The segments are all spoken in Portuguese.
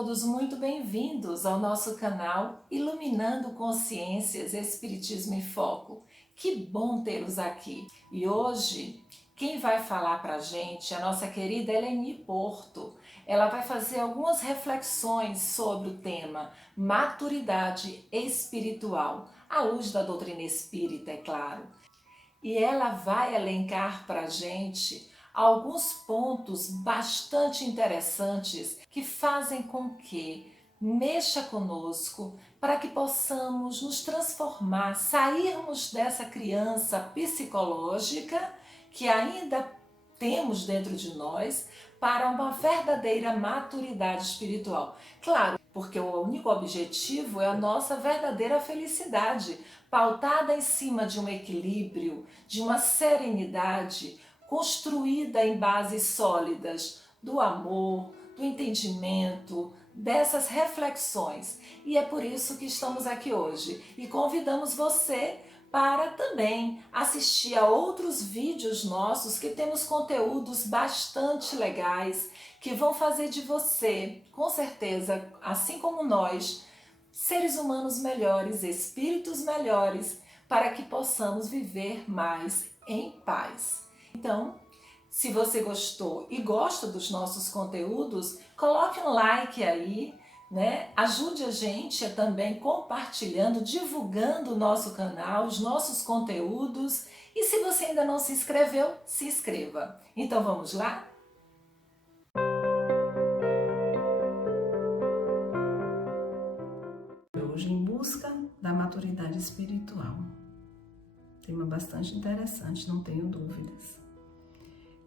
todos muito bem-vindos ao nosso canal Iluminando Consciências, Espiritismo em Foco. Que bom tê-los aqui! E hoje, quem vai falar para a gente é a nossa querida Eleni Porto. Ela vai fazer algumas reflexões sobre o tema maturidade espiritual, à luz da doutrina espírita, é claro. E ela vai elencar para a gente alguns pontos bastante interessantes que fazem com que mexa conosco para que possamos nos transformar, sairmos dessa criança psicológica que ainda temos dentro de nós para uma verdadeira maturidade espiritual. Claro, porque o único objetivo é a nossa verdadeira felicidade, pautada em cima de um equilíbrio, de uma serenidade, construída em bases sólidas do amor, do entendimento, dessas reflexões. E é por isso que estamos aqui hoje e convidamos você para também assistir a outros vídeos nossos que temos conteúdos bastante legais que vão fazer de você, com certeza, assim como nós, seres humanos melhores, espíritos melhores, para que possamos viver mais em paz. Então, se você gostou e gosta dos nossos conteúdos, coloque um like aí, né? Ajude a gente também compartilhando, divulgando o nosso canal, os nossos conteúdos. E se você ainda não se inscreveu, se inscreva. Então vamos lá? Hoje, em busca da maturidade espiritual. Tema bastante interessante, não tenho dúvidas.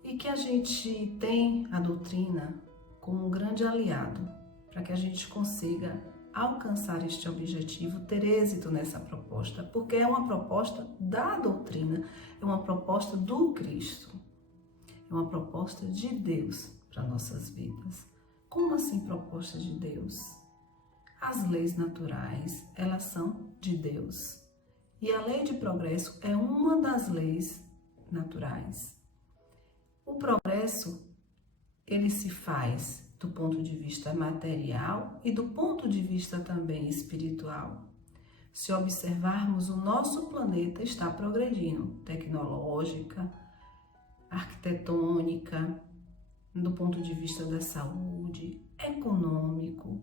E que a gente tem a doutrina como um grande aliado para que a gente consiga alcançar este objetivo, ter êxito nessa proposta, porque é uma proposta da doutrina, é uma proposta do Cristo, é uma proposta de Deus para nossas vidas. Como assim proposta de Deus? As leis naturais, elas são de Deus. E a lei de progresso é uma das leis naturais. O progresso, ele se faz do ponto de vista material e do ponto de vista também espiritual. Se observarmos, o nosso planeta está progredindo, tecnológica, arquitetônica, do ponto de vista da saúde, econômico,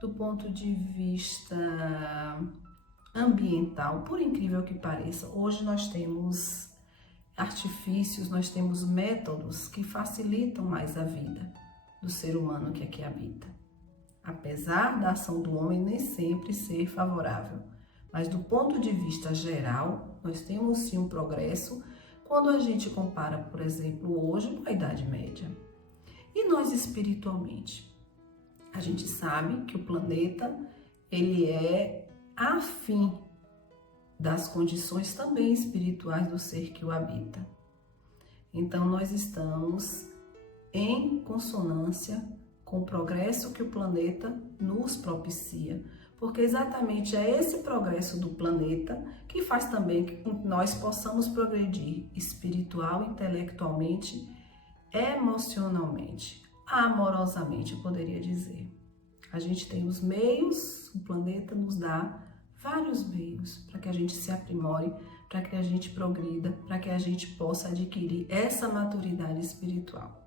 do ponto de vista ambiental, por incrível que pareça. Hoje nós temos artifícios, nós temos métodos que facilitam mais a vida do ser humano que aqui habita. Apesar da ação do homem nem sempre ser favorável, mas do ponto de vista geral, nós temos sim um progresso quando a gente compara, por exemplo, hoje com a Idade Média. E nós espiritualmente? A gente sabe que o planeta, ele é afim das condições também espirituais do ser que o habita. Então, nós estamos em consonância com o progresso que o planeta nos propicia, porque exatamente é esse progresso do planeta que faz também que nós possamos progredir espiritual, intelectualmente, emocionalmente, amorosamente, eu poderia dizer. A gente tem os meios, o planeta nos dá vários meios para que a gente se aprimore, para que a gente progrida, para que a gente possa adquirir essa maturidade espiritual.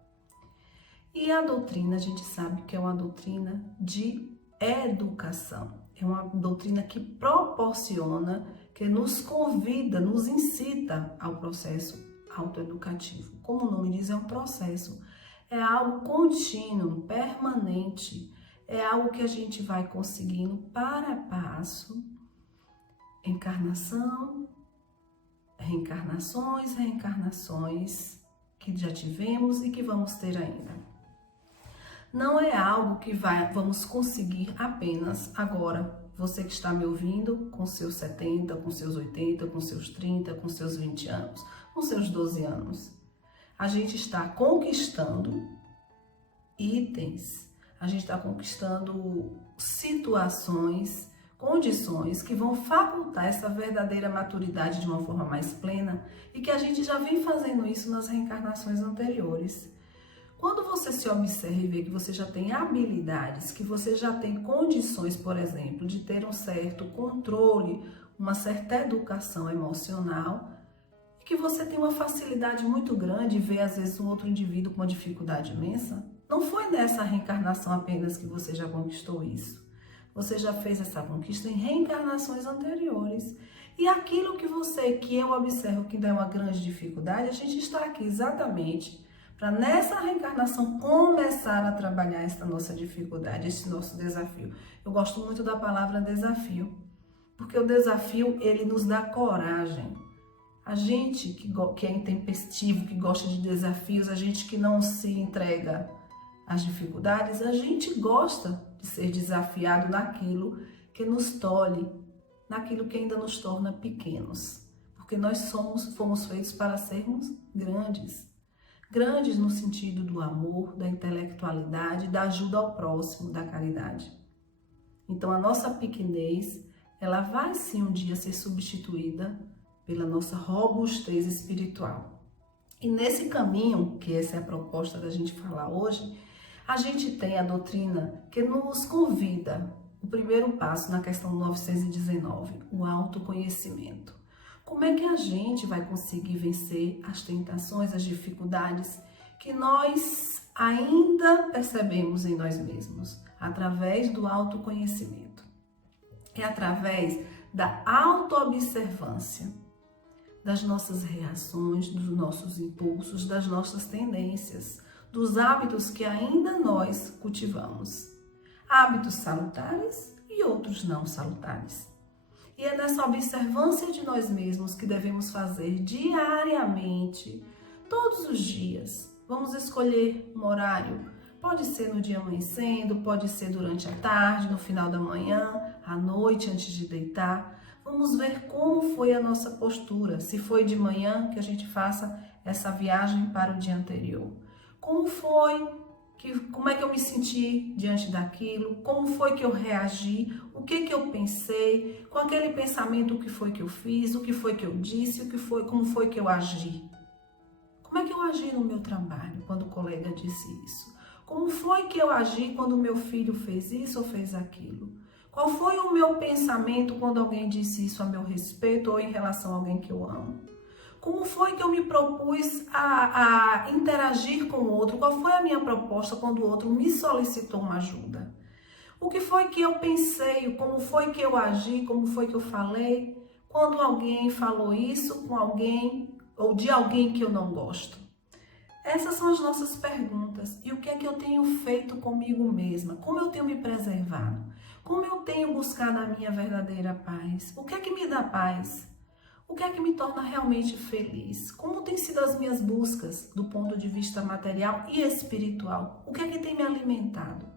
E a doutrina, a gente sabe que é uma doutrina de educação, é uma doutrina que proporciona, que nos convida, nos incita ao processo autoeducativo. Como o nome diz, é um processo, é algo contínuo, permanente, é algo que a gente vai conseguindo para passo, encarnação, reencarnações, reencarnações que já tivemos e que vamos ter ainda. Não é algo que vamos conseguir apenas agora. Você que está me ouvindo com seus 70, com seus 80, com seus 30, com seus 20 anos, com seus 12 anos. A gente está conquistando itens, a gente está conquistando situações, condições que vão facultar essa verdadeira maturidade de uma forma mais plena e que a gente já vem fazendo isso nas reencarnações anteriores. Quando você se observa e vê que você já tem habilidades, que você já tem condições, por exemplo, de ter um certo controle, uma certa educação emocional, e que você tem uma facilidade muito grande em ver, às vezes, um outro indivíduo com uma dificuldade imensa, não foi nessa reencarnação apenas que você já conquistou isso. Você já fez essa conquista em reencarnações anteriores. E aquilo que eu observo que dá uma grande dificuldade, a gente está aqui exatamente para nessa reencarnação começar a trabalhar essa nossa dificuldade, esse nosso desafio. Eu gosto muito da palavra desafio, porque o desafio, ele nos dá coragem. A gente que é intempestivo, que gosta de desafios, a gente que não se entrega às dificuldades, a gente gosta de ser desafiado naquilo que nos tolhe, naquilo que ainda nos torna pequenos. Porque nós fomos feitos para sermos grandes. Grandes no sentido do amor, da intelectualidade, da ajuda ao próximo, da caridade. Então a nossa pequenez, ela vai sim um dia ser substituída pela nossa robustez espiritual. E nesse caminho, que essa é a proposta da gente falar hoje, a gente tem a doutrina que nos convida, o primeiro passo na questão 919, o autoconhecimento. Como é que a gente vai conseguir vencer as tentações, as dificuldades que nós ainda percebemos em nós mesmos? Através do autoconhecimento. É através da autoobservância, das nossas reações, dos nossos impulsos, das nossas tendências, dos hábitos que ainda nós cultivamos. Hábitos salutares e outros não salutares. E é nessa observância de nós mesmos que devemos fazer diariamente, todos os dias. Vamos escolher um horário. Pode ser no dia amanhecendo, pode ser durante a tarde, no final da manhã, à noite, antes de deitar. Vamos ver como foi a nossa postura. Se foi de manhã, que a gente faça essa viagem para o dia anterior. Como é que eu me senti diante daquilo? Como foi que eu reagi? O que eu pensei? Com aquele pensamento, o que foi que eu fiz? O que foi que eu disse? Como foi que eu agi? Como é que eu agi no meu trabalho quando o colega disse isso? Como foi que eu agi quando o meu filho fez isso ou fez aquilo? Qual foi o meu pensamento quando alguém disse isso a meu respeito ou em relação a alguém que eu amo? Como foi que eu me propus a interagir com o outro? Qual foi a minha proposta quando o outro me solicitou uma ajuda? O que foi que eu pensei? Como foi que eu agi? Como foi que eu falei? Quando alguém falou isso com alguém ou de alguém que eu não gosto? Essas são as nossas perguntas. E o que é que eu tenho feito comigo mesma? Como eu tenho me preservado? Como eu tenho buscado a minha verdadeira paz? O que é que me dá paz? O que é que me torna realmente feliz? Como têm sido as minhas buscas do ponto de vista material e espiritual? O que é que tem me alimentado?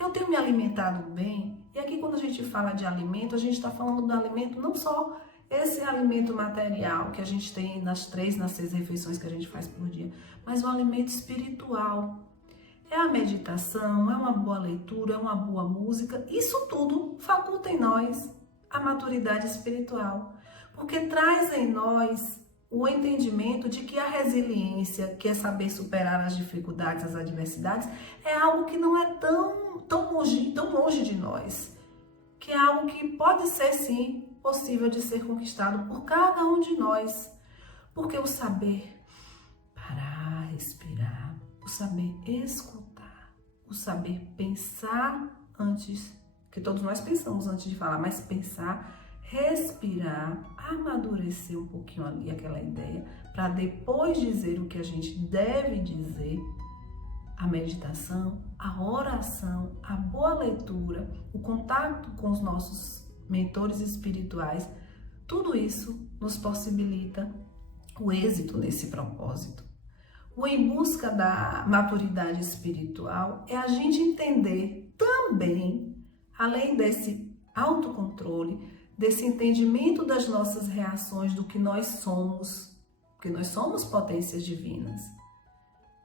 Eu tenho me alimentado bem? E aqui quando a gente fala de alimento, a gente está falando do alimento não só esse alimento material que a gente tem nas 6 refeições que a gente faz por dia, mas o alimento espiritual. É a meditação, é uma boa leitura, é uma boa música. Isso tudo faculta em nós a maturidade espiritual. Porque traz em nós o entendimento de que a resiliência, que é saber superar as dificuldades, as adversidades, é algo que não é tão longe de nós. Que é algo que pode ser, sim, possível de ser conquistado por cada um de nós. Porque o saber parar, respirar, o saber escutar, o saber pensar antes, que todos nós pensamos antes de falar, mas pensar, respirar, amadurecer um pouquinho ali aquela ideia, para depois dizer o que a gente deve dizer. A meditação, a oração, a boa leitura, o contato com os nossos mentores espirituais, tudo isso nos possibilita o êxito nesse propósito. O em busca da maturidade espiritual é a gente entender também, além desse autocontrole, desse entendimento das nossas reações, do que nós somos, porque nós somos potências divinas.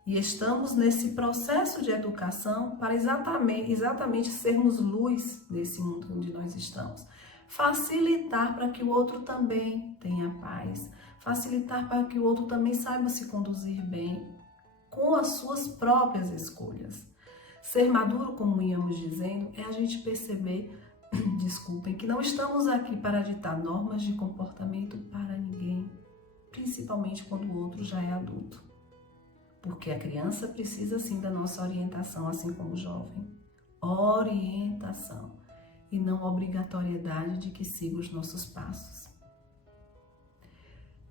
E estamos nesse processo de educação para exatamente sermos luz nesse mundo onde nós estamos. Facilitar para que o outro também tenha paz. Facilitar para que o outro também saiba se conduzir bem. com as suas próprias escolhas. Ser maduro, como íamos dizendo, é a gente perceber, desculpem, que não estamos aqui para ditar normas de comportamento para ninguém, principalmente quando o outro já é adulto. Porque a criança precisa sim da nossa orientação, assim como o jovem. Orientação e não obrigatoriedade de que siga os nossos passos.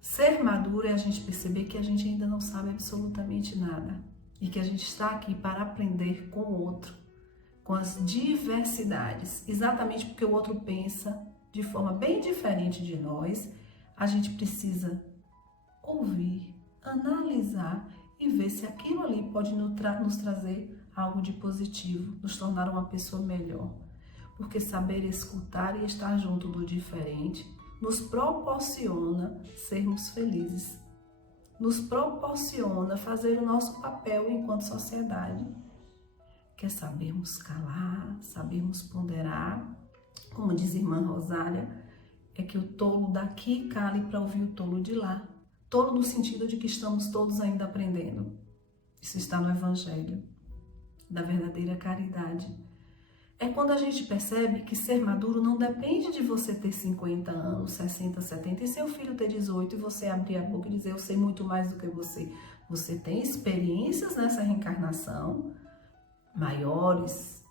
Ser maduro é a gente perceber que a gente ainda não sabe absolutamente nada e que a gente está aqui para aprender com o outro, com as diversidades. Exatamente porque o outro pensa de forma bem diferente de nós, a gente precisa ouvir, analisar e ver se aquilo ali pode nos trazer algo de positivo, nos tornar uma pessoa melhor. Porque saber escutar e estar junto do diferente nos proporciona sermos felizes, nos proporciona fazer o nosso papel enquanto sociedade, que é sabermos calar, sabermos ponderar. Como diz a irmã Rosália, é que o tolo daqui cale para ouvir o tolo de lá. Tolo no sentido de que estamos todos ainda aprendendo. Isso está no Evangelho da verdadeira caridade. É quando a gente percebe que ser maduro não depende de você ter 50 anos, 60, 70 e seu filho ter 18 e você abrir a boca e dizer eu sei muito mais do que você. Você tem experiências nessa reencarnação maiores,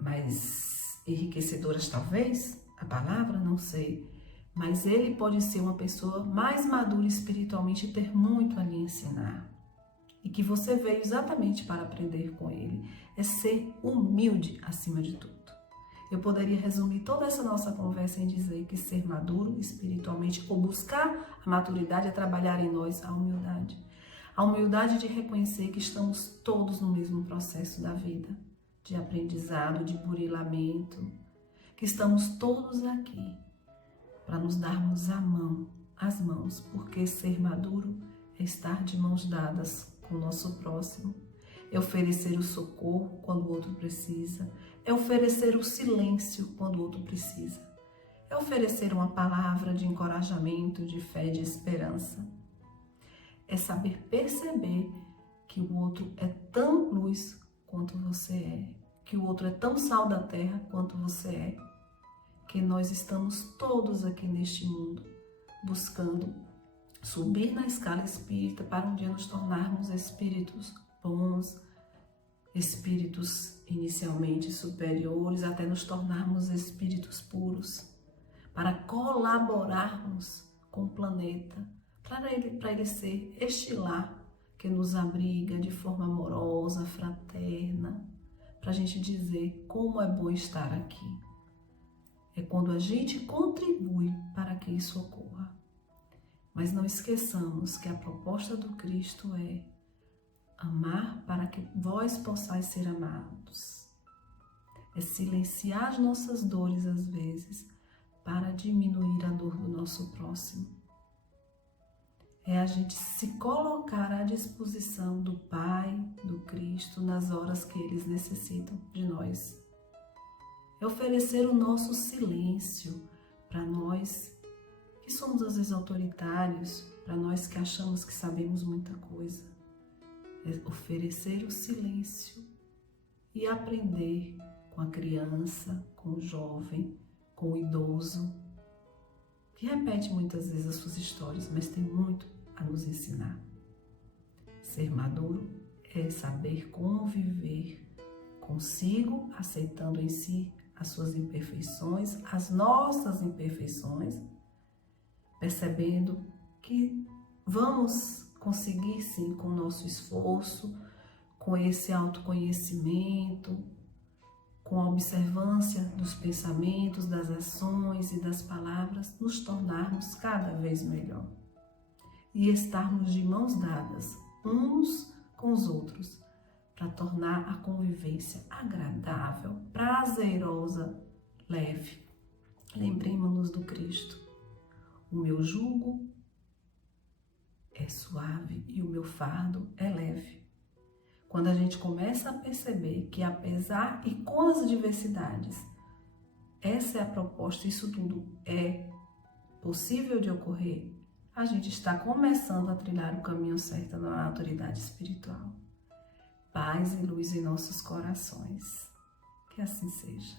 mais enriquecedoras talvez, a palavra, não sei. Mas ele pode ser uma pessoa mais madura espiritualmente e ter muito a lhe ensinar. E que você veio exatamente para aprender com ele. É ser humilde acima de tudo. Eu poderia resumir toda essa nossa conversa em dizer que ser maduro espiritualmente ou buscar a maturidade é trabalhar em nós a humildade. A humildade de reconhecer que estamos todos no mesmo processo da vida, de aprendizado, de burilamento, que estamos todos aqui para nos darmos as mãos, porque ser maduro é estar de mãos dadas com o nosso próximo, é oferecer o socorro quando o outro precisa, é oferecer o silêncio quando o outro precisa, é oferecer uma palavra de encorajamento, de fé, de esperança. É saber perceber que o outro é tão luz quanto você é, que o outro é tão sal da terra quanto você é, que nós estamos todos aqui neste mundo buscando subir na escala espírita para um dia nos tornarmos espíritos bons, espíritos inicialmente superiores, até nos tornarmos espíritos puros, para colaborarmos com o planeta, para ele ser este lar que nos abriga de forma amorosa, fraterna, para a gente dizer como é bom estar aqui. É quando a gente contribui para que isso ocorra. Mas não esqueçamos que a proposta do Cristo é amar para que vós possais ser amados. É silenciar as nossas dores às vezes para diminuir a dor do nosso próximo. É a gente se colocar à disposição do Pai, do Cristo, nas horas que eles necessitam de nós. É oferecer o nosso silêncio para nós que somos às vezes autoritários, para nós que achamos que sabemos muita coisa. É oferecer o silêncio e aprender com a criança, com o jovem, com o idoso, que repete muitas vezes as suas histórias, mas tem muito a nos ensinar. Ser maduro é saber conviver consigo, aceitando em si as suas imperfeições, as nossas imperfeições, percebendo que vamos conseguir sim com o nosso esforço, com esse autoconhecimento, com a observância dos pensamentos, das ações e das palavras, nos tornarmos cada vez melhor e estarmos de mãos dadas uns com os outros para tornar a convivência agradável, prazerosa, leve. Lembremos-nos do Cristo. O meu jugo é suave e o meu fardo é leve. Quando a gente começa a perceber que apesar e com as diversidades, essa é a proposta, isso tudo é possível de ocorrer, a gente está começando a trilhar o caminho certo da maturidade espiritual. Paz e luz em nossos corações. Que assim seja.